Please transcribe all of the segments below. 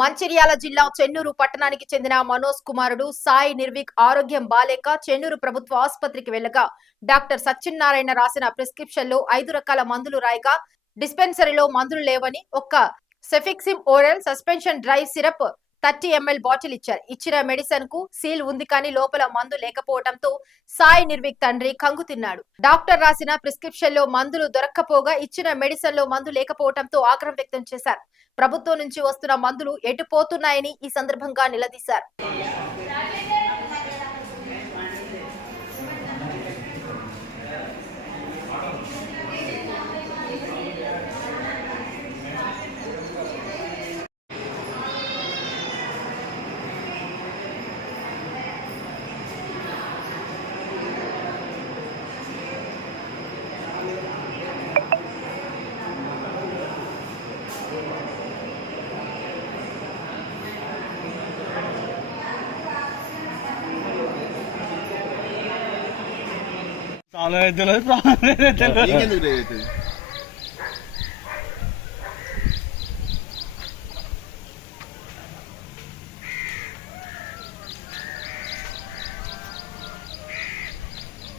మంచిర్యాల జిల్లా చెన్నూరు పట్టణానికి చెందిన మనోజ్ కుమారుడు సాయి నిర్విక్ ఆరోగ్యం బాలేక చెన్నూరు ప్రభుత్వ ఆసుపత్రికి వెళ్లగా డాక్టర్ సత్యనారాయణ రాసిన ప్రిస్క్రిప్షన్ లో 5 రకాల మందులు రాయగా డిస్పెన్సరీలో మందులు లేవని ఒక్క cefixime oral suspension dry syrup 30 ml bottle ఇచ్చారు. ఇచ్చిన మెడిసిన్ కు సీల్ ఉంది కానీ లోపల మందు లేకపోవడంతో సాయి నిర్విక్ తండ్రి కంగు తిన్నాడు. డాక్టర్ రాసిన ప్రిస్క్రిప్షన్ లో మందులు దొరక్కపోగా ఇచ్చిన మెడిసిన్ లో మందు లేకపోవడంతో ఆగ్రహం వ్యక్తం చేశారు. ప్రభుత్వం నుంచి వస్తున్న మందులు ఎటు పోతున్నాయని ఈ సందర్భంగా నిలదీశారు. చాలా తెలియదు.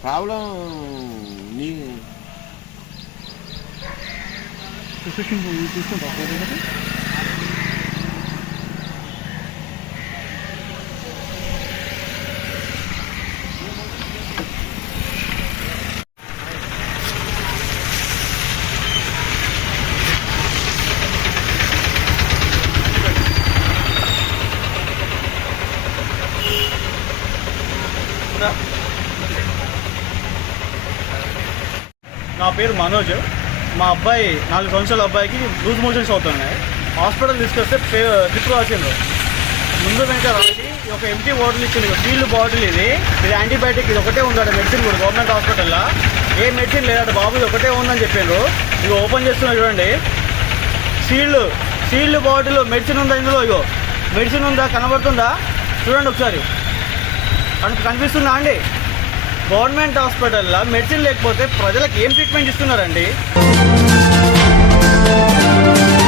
ప్రాబ్లం నీ తీసుకుంటా నా పేరు మనోజ్. మా అబ్బాయి 4 సంవత్సరాల అబ్బాయికి లూజ్ మోషన్స్ అవుతున్నాయి. హాస్పిటల్ తీసుకొస్తే ట్రిప్ రాసిండ్రు. ముందు వెనక రాసి ఒక ఎంటీ బాటిల్ ఇచ్చింది, సీల్డ్ బాటిల్. ఇది యాంటీబయాటిక్, ఇది ఒకటే ఉందట మెడిసిన్ కూడా గవర్నమెంట్ హాస్పిటల్లో. ఏ మెడిసిన్ లేదట బాబు, ఇది ఒకటే ఉందని చెప్పిండ్రు. ఇక ఓపెన్ చేస్తున్నా చూడండి, సీల్డ్ బాటిల్ మెడిసిన్ ఉందా ఇందులో? ఇగో మెడిసిన్ ఉందా, కనబడుతుందా? చూడండి ఒకసారి, కనిపిస్తుందా అండి? గవర్నమెంట్ హాస్పిటల్లో మెడిసిన్ లేకపోతే ప్రజలకు ఏం ట్రీట్మెంట్ ఇస్తున్నారండి?